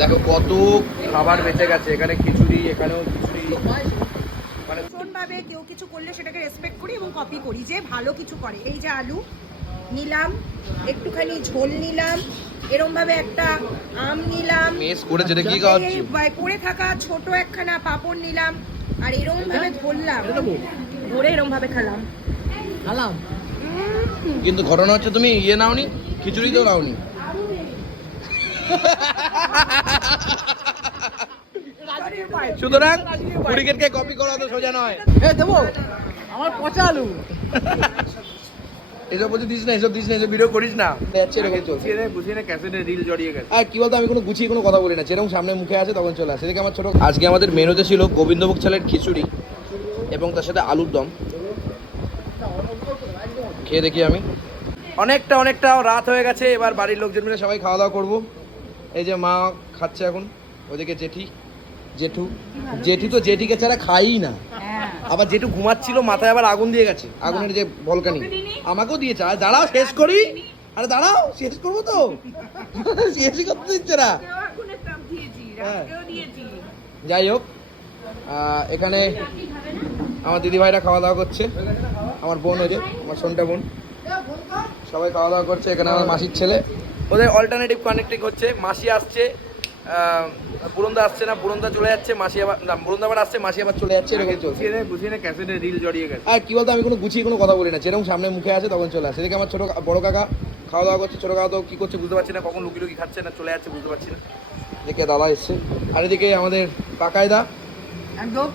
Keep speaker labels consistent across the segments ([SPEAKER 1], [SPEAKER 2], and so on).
[SPEAKER 1] দেখো কত খাবার বেঁচে গেছে এখানে খিচুড়ি এখানেও খিচুড়ি। মানে
[SPEAKER 2] ভীষণভাবে কেউ কিছু করলে সেটাকে রেসপেক্ট করি এবং কপি করি যে ভালো কিছু করে। এই যে আলু নিলাম একটুখানি ঝোল নিলাম এরম ভাবে একটা আম নিলাম
[SPEAKER 1] মেস করেছে এটা কি খাওয়াচ্ছি?
[SPEAKER 2] পড়ে থাকা ছোট একখানা পাপড় নিলাম আর এরম ভাবে ধরলাম। ধরে এরম ভাবে খেলাম।
[SPEAKER 1] কিন্তু ঘটনা হচ্ছে তুমি ইয়ে নাওনি খিচুড়ি তো নাওনি। সুতরাং ক্রিকেটকে কপি করা তো সোজা নয়।
[SPEAKER 3] দেবো। আমার পচা আলু।
[SPEAKER 1] এসব বলতে দিস না এসব দিস না এসব ভিডিও করিস না। যাচ্ছে এরকম চলছে।
[SPEAKER 4] গুছিয়ে নে ক্যাসেটে রিল জড়িয়ে গেছে।
[SPEAKER 1] আর কি বলতো আমি কোনো গুছিয়ে কোনো কথা বলি না। যেরকম সামনে মুখে আছে তখন চলে আসে। এদিকে আমার ছোট আজকে আমাদের মেনুতে ছিল গোবিন্দভোগ চালের খিচুড়ি এবং তার সাথে আলুর দম। খেয়ে দেখি আমি। অনেকটা অনেকটা রাত হয়ে গেছে এবার বাড়ির লোকজন মিলে সবাই খাওয়া দাওয়া করব। এই যে মা খাচ্ছে এখন ওদিকে জেঠি জেঠু। জেঠি তো জেঠিকে ছাড়া খাই না। আবার জেঠু ঘুমাচ্ছিল মাথায় আবার আগুন দিয়ে গেছে। আগুনের যে ভলকানি। আমাকেও দিয়েছে। আর দাঁড়াও শেষ করি। আরে দাঁড়াও শেষ করব তো। শেষই করতে দিচ্ছে না। হ্যাঁ। যাই হোক এখানে আমার দিদি ভাইরা খাওয়া দাওয়া করছে। আমার বোন ওই যে আমার সোনটা বোন। সবাই খাওয়া দাওয়া করছে। এখানে আমার মাসির ছেলে। ওদের অল্টারনেটিভ কানেক্টিং হচ্ছে মাসি আসছে বুরন্দা আসছে না বুরন্দা চলে যাচ্ছে মাসি আবার না বুরন্দা আবার আসছে মাসি আবার চলে যাচ্ছে এরকম চলছে।
[SPEAKER 4] গুছিয়ে নে গুছিয়ে নে ক্যাসেটে রিল জড়িয়ে গেছে।
[SPEAKER 1] আর কি বলতো আমি কোনো গুছিয়ে কোনো কথা বলি না যেরকম সামনে মুখে আছে তখন চলে আসে। এদিকে আমার ছোট বড় কাকা খাওয়া দাওয়া করছে ছোট কাকা তো কি করছে বুঝতে পারছি না কখন লুকি লুকি খাচ্ছে না চলে যাচ্ছে বুঝতে পারছি না। এদিকে দাদা এসছে আর এদিকে আমাদের কাকায়দা
[SPEAKER 2] একদম।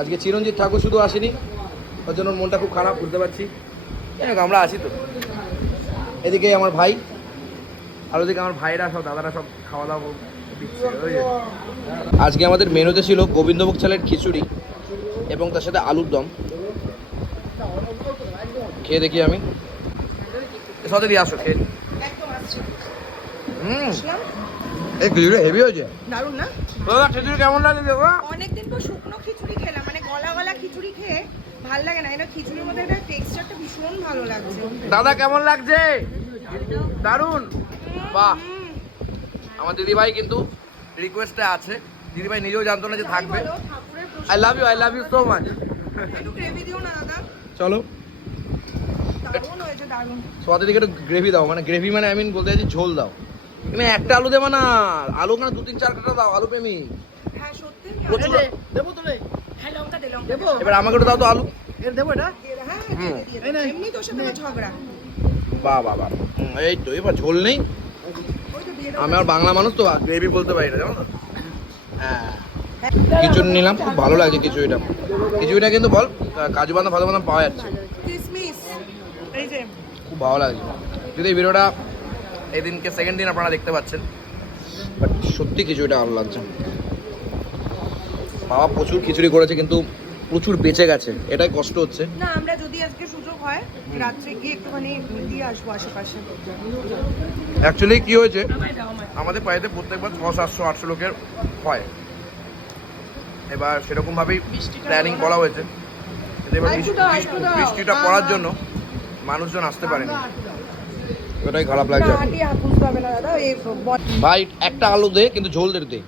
[SPEAKER 1] আজকে চিরঞ্জিত ঠাকুর শুধু আসেনি ওর জন্য ওর মনটা খুব খারাপ বুঝতে পারছি। আমরা আছি তো। এদিকে আমার ভাই। আর ওদিকে আমার ভাইরা সব দাদারা সব খাওয়া দাওয়া আজকে আমাদের মেনুতে ছিল গোবিন্দভোগ চালের খিচুড়ি এবং তার সাথে আলুর দম। খেয়ে দেখি আমি। দিয়ে আসো খেয়ে। হুম। এই খিচুড়ি হেভি হয়েছে।
[SPEAKER 2] দারুণ না?
[SPEAKER 1] দাদা খিচুড়ি কেমন লাগে দেখো?
[SPEAKER 2] অনেকদিন তো শুকনো খিচুড়ি খেলাম মানে গলা গলা খিচুড়ি খেয়ে ভালো লাগে না এটা খিচুড়ির মধ্যে একটা টেক্সচারটা ভীষণ ভালো লাগছে।
[SPEAKER 1] দাদা কেমন লাগছে? দারুণ বাহ। আমার দিদিভাই কিন্তু রিকোয়েস্টে আছে। দিদিভাই নিজেও জানতো না যে থাকবে। I love you I love you so much চলো। সোয়াদের দিকে একটু গ্রেভি দাও মানে গ্রেভি মানে আই মিন বলতে চাইছি ঝোল দাও। তুমি একটা আলু দেবে না আলু ওখানে দু তিন চার কাটা দাও আলু প্রেমী।
[SPEAKER 2] হ্যাঁ হ্যাঁ
[SPEAKER 1] এবার আমাকে একটু দাও তো আলু।
[SPEAKER 3] দেবো এটা?
[SPEAKER 2] হ্যাঁ
[SPEAKER 1] হুম।
[SPEAKER 3] এই
[SPEAKER 2] ঝগড়া।
[SPEAKER 1] বাহ বাহ বাহ। এই তো এবার ঝোল নেই। আমি আর বাংলা মানুষ তো গ্রেভি বলতে পারি না জানো তো? হ্যাঁ। খিচুড়ি নিলাম খুব ভালো লাগছে খিচুড়িটা। খিচুড়িটা কিন্তু বল কাজু বাদাম ফাদু বাদাম পাওয়া যাচ্ছে। খুব ভালো লাগছে। যদি এই ভিডিওটা এদিনকে সেকেন্ড দিন আপনারা দেখতে পাচ্ছেন বাট সত্যি খিচুড়িটা ভালো লাগছে। বাবা প্রচুর খিচুড়ি করেছে কিন্তু প্রচুর বেঁচে গেছে। এটাই কষ্ট হচ্ছে।
[SPEAKER 2] না আমরা যদি আজকে হয় রাত্রে গিয়ে একটুখানি দিয়ে আসব আশেপাশে।
[SPEAKER 1] অ্যাকচুয়ালি কি হয়েছে? আমাদের বাড়িতে প্রত্যেকবার ছ সাতশো আটশো লোকের হয়। এবার সেরকমভাবেই প্ল্যানিং করা হয়েছে। এবার। বৃষ্টিটা পড়ার জন্য মানুষজন আসতে পারেনি। ওটাই খারাপ লাগছে ভাই একটা আলু দে কিন্তু ঝোল দে।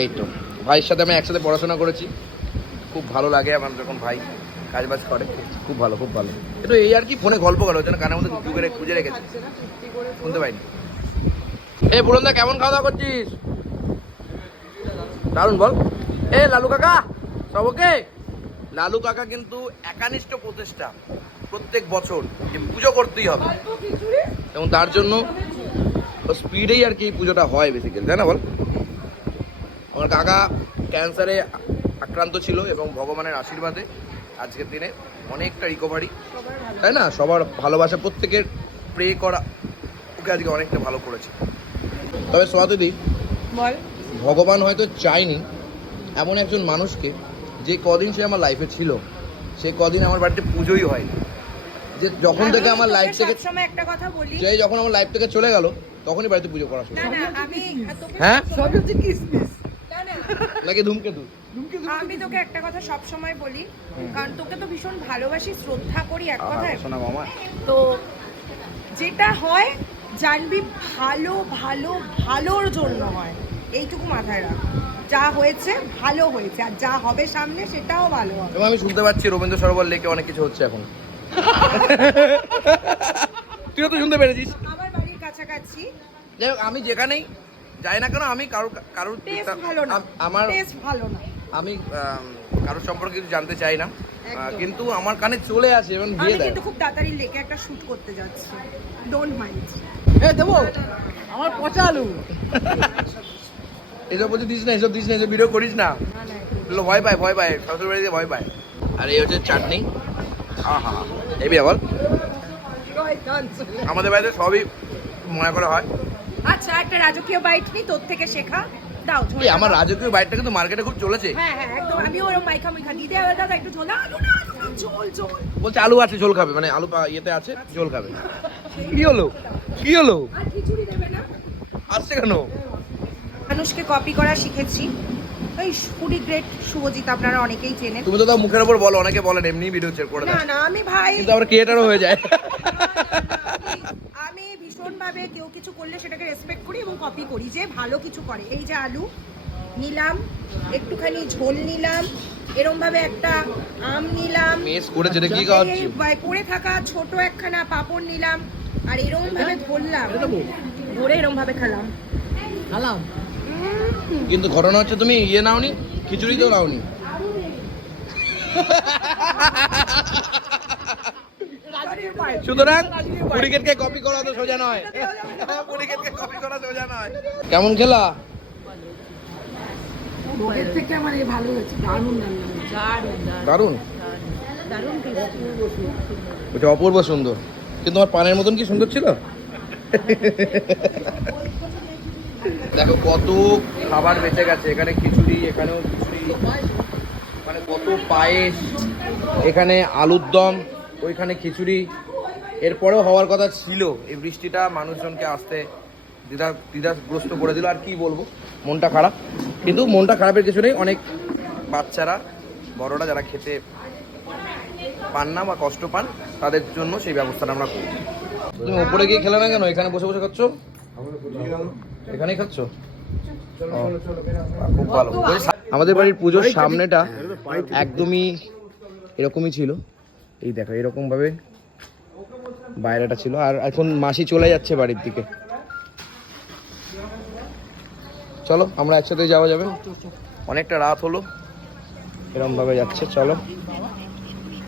[SPEAKER 1] এই তো ভাইয়ের সাথে আমি একসাথে পড়াশোনা করেছি। খুব ভালো লাগে আমার যখন ভাই। কাজ বাজ করে। খুব ভালো খুব ভালো। কিন্তু এই আর কি ফোনে গল্প করা হচ্ছে না কানের মধ্যে করে খুঁজে রেখেছি। শুনতে পাইনি। এই বুড়ন্দা কেমন খাওয়া দাওয়া করছিস? দারুণ বল। এ লালু কাকা সব ওকে লালু কাকা কিন্তু একানিষ্ঠ প্রচেষ্টা প্রত্যেক বছর যে পুজো করতেই হবে। এবং তার জন্য স্পিডেই আর কি এই পুজোটা হয় বেসিক্যালি তাই না, বল? আমার কাকা ক্যান্সারে আক্রান্ত ছিল এবং ভগবানের আশীর্বাদে আজকের দিনে অনেকটা রিকভারি তাই না? সবার ভালোবাসা প্রত্যেকের প্রে করা ওকে আজকে অনেকটা ভালো করেছে। তবে সোয়াদিদি
[SPEAKER 2] বল।
[SPEAKER 1] ভগবান হয়তো চায়নি এমন একজন মানুষকে যে কদিন সে আমার লাইফে ছিল সে কদিন আমার বাড়িতে পুজোই হয়নি। যে যখন থেকে আমার লাইফ থেকে
[SPEAKER 2] সময় একটা কথা বলি।
[SPEAKER 1] যে যখন আমার লাইফ থেকে চলে গেল তখনই বাড়িতে পুজো করা শুরু হ্যাঁ?
[SPEAKER 3] সবই হচ্ছে কিসমিস।
[SPEAKER 2] না না।
[SPEAKER 1] লাগে ধূমকেতু?
[SPEAKER 2] আমি তোকে একটা কথা সব সময় বলি কারণ তোকে তো ভীষণ ভালোবাসি শ্রদ্ধা করি এক কথায়। তো যেটা হয় জানবি ভালো ভালো ভালোর জন্য হয়। এইটুকু মাথায় রাখ। যা হয়েছে ভালো হয়েছে। আর যা হবে সামনে সেটাও ভালো হবে।
[SPEAKER 1] এবং আমি শুনতে পাচ্ছি রবীন্দ্র সরোবর লেকে অনেক কিছু হচ্ছে এখন। তুইও তো শুনতে পেরেছিস।
[SPEAKER 2] আমার বাড়ির কাছাকাছি।
[SPEAKER 1] যাই হোক আমি যেখানেই যাই না কেন আমি কারোর কারোর
[SPEAKER 2] টেস্ট ভালো না।
[SPEAKER 1] আমার
[SPEAKER 2] টেস্ট ভালো না।
[SPEAKER 1] আমি কারোর সম্পর্কে কিছু জানতে চাই না। কিন্তু আমার কানে চলে আসে এবং দিয়ে দেয়।
[SPEAKER 2] কিন্তু খুব তাড়াতাড়ি লেকে একটা শুট করতে যাচ্ছি। ডোন্ট মাইন্ড
[SPEAKER 3] এ দেবো? আমার পচা আলু।
[SPEAKER 1] এসব বলছি দিস না এসব দিস না এসব ভিডিও করিস না। ভয় পায় ভয় পায় শ্বশুর বাড়িতে ভয় পায়। আর এই হচ্ছে চাটনি। হ্যাঁ আহা এই বল আমাদের বাড়িতে সবই মনে করে হয়।
[SPEAKER 2] আচ্ছা একটা রাজকীয় বাইট নি তোর থেকে শেখা। দাও
[SPEAKER 1] এই আমার রাজকীয় বাইকটা কিন্তু মার্কেটে খুব চলেছে।
[SPEAKER 2] হ্যাঁ হ্যাঁ একদম। আমি ওরকম হবে দাদা একটু ঝোল আলু না ঝোল ঝোল।
[SPEAKER 1] বলছে আলু আছে ঝোল খাবে। মানে আলু ইয়েতে আছে ঝোল খাবে। কি হলো? কি হলো?
[SPEAKER 2] আর খিচুড়ি দেবে না?
[SPEAKER 1] আসছে কেন?
[SPEAKER 2] মানুষকে কপি করা শিখেছি। ওই ফুডি গ্রেট শুভজিৎ আপনারা অনেকেই চেনেন।
[SPEAKER 1] তুমি তো তাও মুখের উপর বলো অনেকে বলেন এমনি ভিডিও চেক করে
[SPEAKER 2] না না আমি ভাই
[SPEAKER 1] কিন্তু আবার ক্রিয়েটারও হয়ে যায়।
[SPEAKER 2] আমি- আমি ভীষণ ভাবে কেউ কিছু করলে সেটাকে রেসপেক্ট করি এবং কপি করি। যে ভালো কিছু করে। এই যে আলু নিলাম একটুখানি ঝোল নিলাম এরম ভাবে একটা আম নিলাম।
[SPEAKER 1] করে কি
[SPEAKER 2] পড়ে থাকা ছোট একখানা পাপড় নিলাম আর এরম ভাবে ধরলাম ধরে এরম ভাবে খেলাম?
[SPEAKER 3] আলাম
[SPEAKER 1] কিন্তু ঘটনা হচ্ছে তুমি ইয়ে নাওনি খিচুড়ি তো নাওনি। সুতরাং পুরিকেটকে কপি করা তো সোজা নয়। পুরিকেটকে কপি করা সোজা নয়। কেমন খেলা?
[SPEAKER 2] দারুণ
[SPEAKER 1] ওটা অপূর্ব সুন্দর। কিন্তু আমার পানের মতন কি সুন্দর ছিল? দেখো কত খাবার বেঁচে গেছে। এখানে খিচুড়ি এখানেও খিচুড়ি। মানে কত পায়েস। এখানে আলুর দম। ওইখানে খিচুড়ি। এরপরেও হওয়ার কথা ছিল। এই বৃষ্টিটা মানুষজনকে আসতে দ্বিধা, দ্বিধাগ্রস্ত করে দিল। আর কি বলব? মনটা খারাপ। কিন্তু মনটা খারাপের কিছু নেই। অনেক বাচ্চারা, বড়রা যারা খেতে পান না বা কষ্ট পান, তাদের জন্য সেই ব্যবস্থাটা আমরা করি তুমি উপরে গিয়ে খেলে না কেন? এখানে বসে বসে খাচ্ছ? এখানেই খাচ্ছ? খুব ভালো। আমাদের বাড়ির পুজোর সামনেটা একদমই এরকমই ছিল। এই দেখো এরকম ভাবে বাইরেটা ছিল। আর এখন মাসি চলে যাচ্ছে বাড়ির দিকে। চলো, আমরা একসাথে যাওয়া যাবে। অনেকটা রাত হলো। এরকম ভাবে যাচ্ছে, চলো।